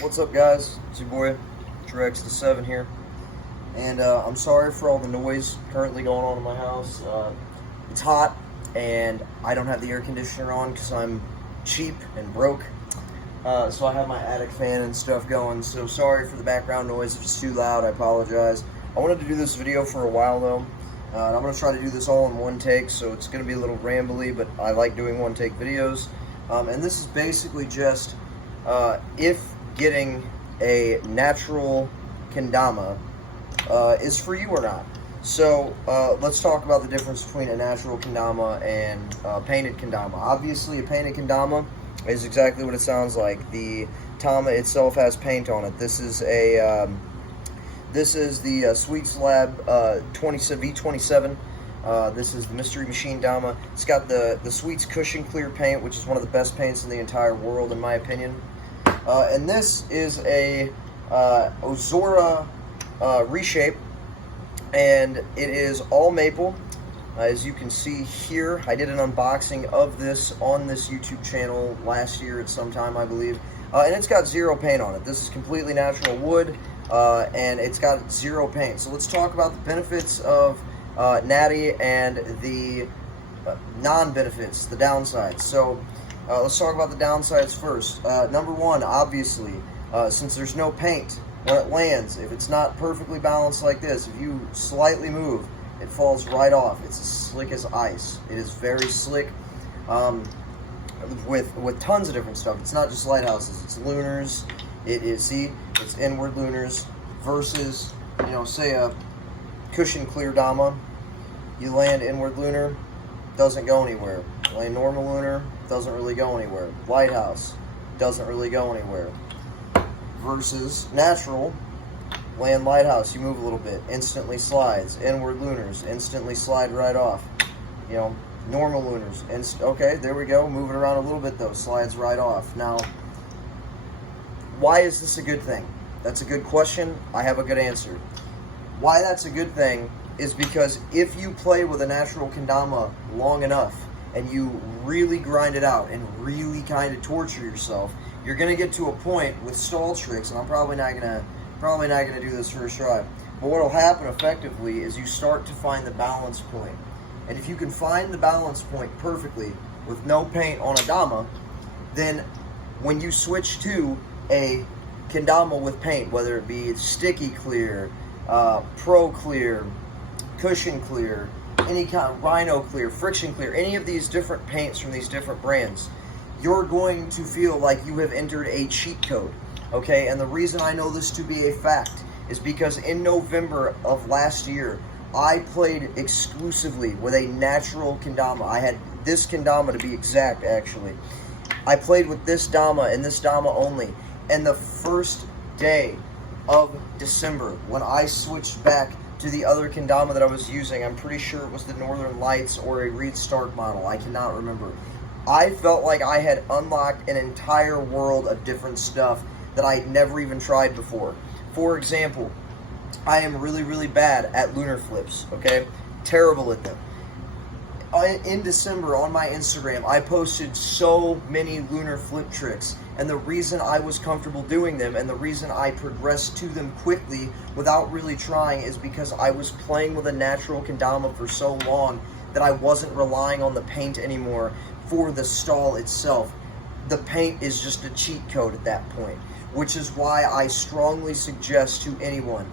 What's up, guys? It's your boy Drex the 7 here, and I'm sorry for all the noise currently going on in my house. It's hot, and I don't have the air conditioner on because I'm cheap and broke. So I have my attic fan and stuff going. So sorry for the background noise. If it's too loud, I apologize. I wanted to do this video for a while though. And I'm going to try to do this all in one take, so it's going to be a little rambly, but I like doing one take videos. And this is basically just if getting a natural kendama is for you or not. So let's talk about the difference between a natural kendama and painted kendama. Obviously, a painted kendama is exactly what it sounds like. The tama itself has paint on it. This is a the Sweets Lab V27. This is the Mystery Machine Dama. It's got the Sweets Cushion Clear paint, which is one of the best paints in the entire world, in my opinion. And this is a Ozora reshape, and it is all maple. As you can see here, I did an unboxing of this on this YouTube channel last year at some time, I believe. And it's got zero paint on it. This is completely natural wood, and it's got zero paint. So let's talk about the benefits of Natty and the non-benefits, the downsides. So let's talk about the downsides first. Number one, obviously, since there's no paint when it lands, if it's not perfectly balanced like this, if you slightly move, it falls right off. It's as slick as ice. It is very slick, with tons of different stuff. It's not just lighthouses, it's lunars. It is, see, it's inward lunars versus, you know, say a cushion clear dama. You land inward lunar, doesn't go anywhere. Land normal lunar, doesn't really go anywhere. Lighthouse, doesn't really go anywhere. Versus natural, land lighthouse, you move a little bit, instantly slides. Inward lunars, instantly slide right off. You know, normal lunars, okay, there we go. Move it around a little bit though, slides right off. Now, why is this a good thing? That's a good question. I have a good answer. Why that's a good thing is because if you play with a natural kendama long enough and you really grind it out and really kind of torture yourself, you're gonna get to a point with stall tricks, and I'm probably not gonna do this first try. But what'll happen effectively is you start to find the balance point. And if you can find the balance point perfectly with no paint on a dama, then when you switch to a kendama with paint, whether it be sticky clear, pro clear, cushion clear, any kind of rhino clear, friction clear, any of these different paints from these different brands, you're going to feel like you have entered a cheat code. Okay, and the reason I know this to be a fact is because in November of last year, I played exclusively with a natural kendama. I had this kendama, to be exact, actually. I played with this dama and this dama only. And the first day of December, when I switched back to the other kendama that I was using, I'm pretty sure it was the Northern Lights or a Reed Stark model, I cannot remember. I felt like I had unlocked an entire world of different stuff that I had never even tried before. For example, I am really, really bad at lunar flips, okay? Terrible at them. In December on my Instagram, I posted so many lunar flip tricks, and the reason I was comfortable doing them and the reason I progressed to them quickly without really trying is because I was playing with a natural kendama for so long that I wasn't relying on the paint anymore for the stall itself. The paint is just a cheat code at that point, which is why I strongly suggest to anyone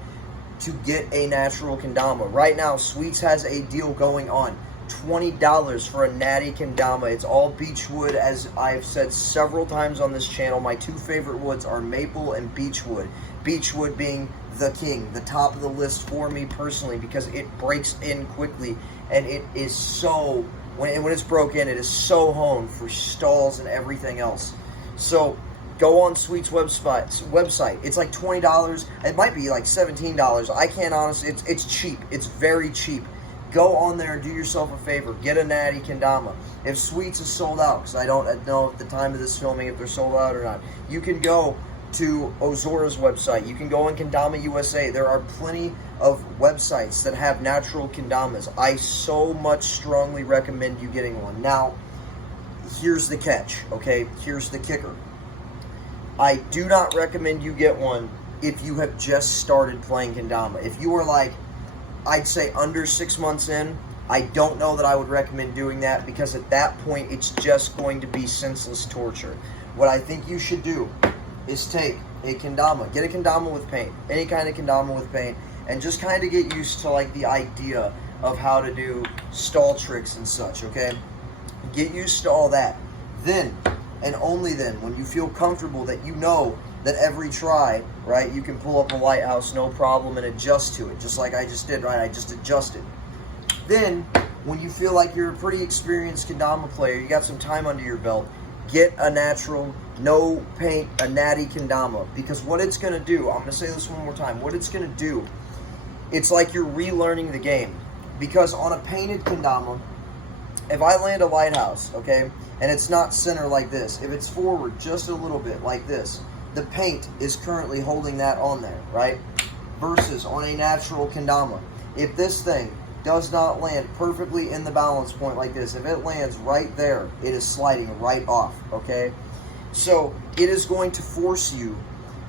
to get a natural kendama. Right now, Sweets has a deal going on. $20 for a Natty kendama. It's all beechwood, as I've said several times on this channel. My two favorite woods are maple and beechwood. Beechwood being the king, the top of the list for me personally, because it breaks in quickly, and it is so, when it's broken, it is so honed for stalls and everything else. So go on Sweet's website. It's like $20. It might be like $17. I can't honestly. It's cheap. It's very cheap. Go on there and do yourself a favor. Get a Natty kendama. If Sweets is sold out, because I don't know at the time of this filming if they're sold out or not, you can go to Ozora's website. You can go on Kendama USA. There are plenty of websites that have natural kendamas. I so much strongly recommend you getting one. Now, here's the catch, okay? Here's the kicker. I do not recommend you get one if you have just started playing Kendama. If you are like, I'd say under 6 months in, I don't know that I would recommend doing that, because at that point it's just going to be senseless torture. What I think you should do is take a Kendama, get a Kendama with paint, any kind of Kendama with paint, and just kind of get used to like the idea of how to do stall tricks and such, okay? Get used to all that. Then, and only then, when you feel comfortable that you know that every try, right, you can pull up a lighthouse no problem and adjust to it, just like I just did, right? I just adjusted. Then, when you feel like you're a pretty experienced Kendama player, you got some time under your belt, get a natural, no paint, a Natty Kendama. Because what it's going to do, I'm going to say this one more time, what it's going to do, it's like you're relearning the game. Because on a painted Kendama, if I land a lighthouse, okay, and it's not center like this, if it's forward just a little bit like this, the paint is currently holding that on there, right? Versus on a natural Kendama, if this thing does not land perfectly in the balance point like this, if it lands right there, it is sliding right off, okay? So it is going to force you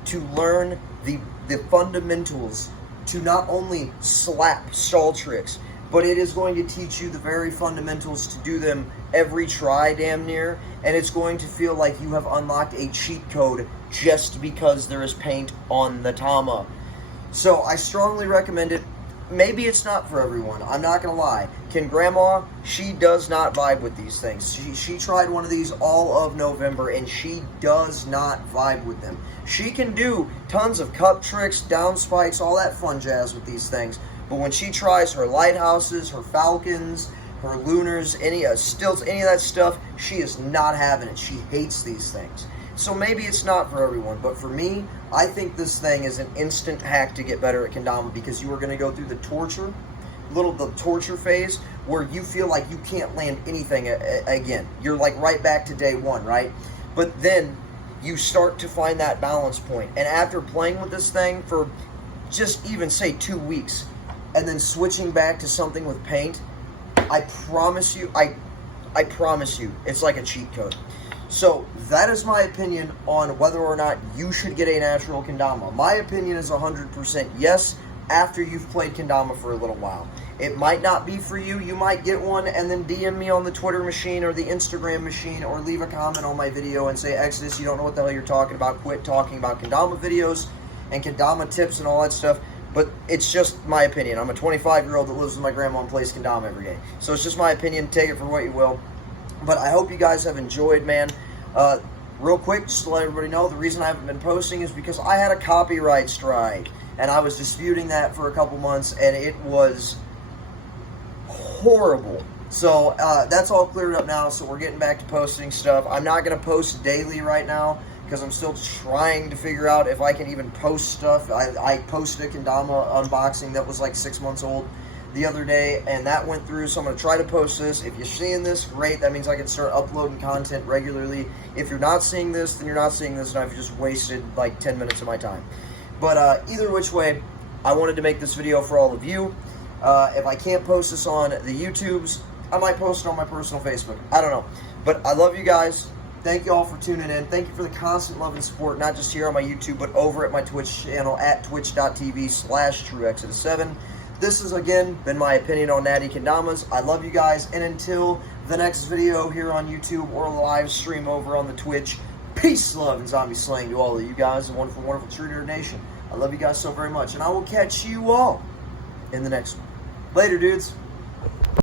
to learn the fundamentals to not only slap stall tricks, but it is going to teach you the very fundamentals to do them every try damn near, and it's going to feel like you have unlocked a cheat code just because there is paint on the Tama. So I strongly recommend it. Maybe it's not for everyone, I'm not gonna lie. Grandma, she does not vibe with these things. She tried one of these all of November, and she does not vibe with them. She can do tons of cup tricks, down spikes, all that fun jazz with these things, but when she tries her lighthouses, her falcons, her lunars, any stilts, any of that stuff, she is not having it. She hates these things. So maybe it's not for everyone, but for me, I think this thing is an instant hack to get better at Kendama, because you are going to go through the torture phase where you feel like you can't land anything again. You're like right back to day one, right? But then you start to find that balance point, and after playing with this thing for just even say 2 weeks, and then switching back to something with paint, I promise you, I promise you, it's like a cheat code. So that is my opinion on whether or not you should get a natural Kendama. My opinion is 100% yes, after you've played Kendama for a little while. It might not be for you. You might get one and then DM me on the Twitter machine or the Instagram machine, or leave a comment on my video and say, Exodus, you don't know what the hell you're talking about. Quit talking about Kendama videos and Kendama tips and all that stuff. But it's just my opinion. I'm a 25-year-old that lives with my grandma and plays Kendama every day. So it's just my opinion. Take it for what you will. But I hope you guys have enjoyed, man. Real quick, just to let everybody know, the reason I haven't been posting is because I had a copyright strike, and I was disputing that for a couple months, and it was horrible. So that's all cleared up now, so we're getting back to posting stuff. I'm not going to post daily right now, because I'm still trying to figure out if I can even post stuff. I posted a Kendama unboxing that was like 6 months old the other day, and that went through, so I'm going to try to post this. If you're seeing this, great. That means I can start uploading content regularly. If you're not seeing this, then you're not seeing this, and I've just wasted like 10 minutes of my time. But either which way, I wanted to make this video for all of you. If I can't post this on the YouTubes, I might post it on my personal Facebook. I don't know. But I love you guys. Thank you all for tuning in. Thank you for the constant love and support, not just here on my YouTube, but over at my Twitch channel at twitch.tv/TrueExodus7. This has, again, been my opinion on Natty Kendamas. I love you guys, and until the next video here on YouTube or live stream over on the Twitch, peace, love, and zombie slaying to all of you guys, and wonderful, wonderful True Nerd Nation. I love you guys so very much, and I will catch you all in the next one. Later, dudes.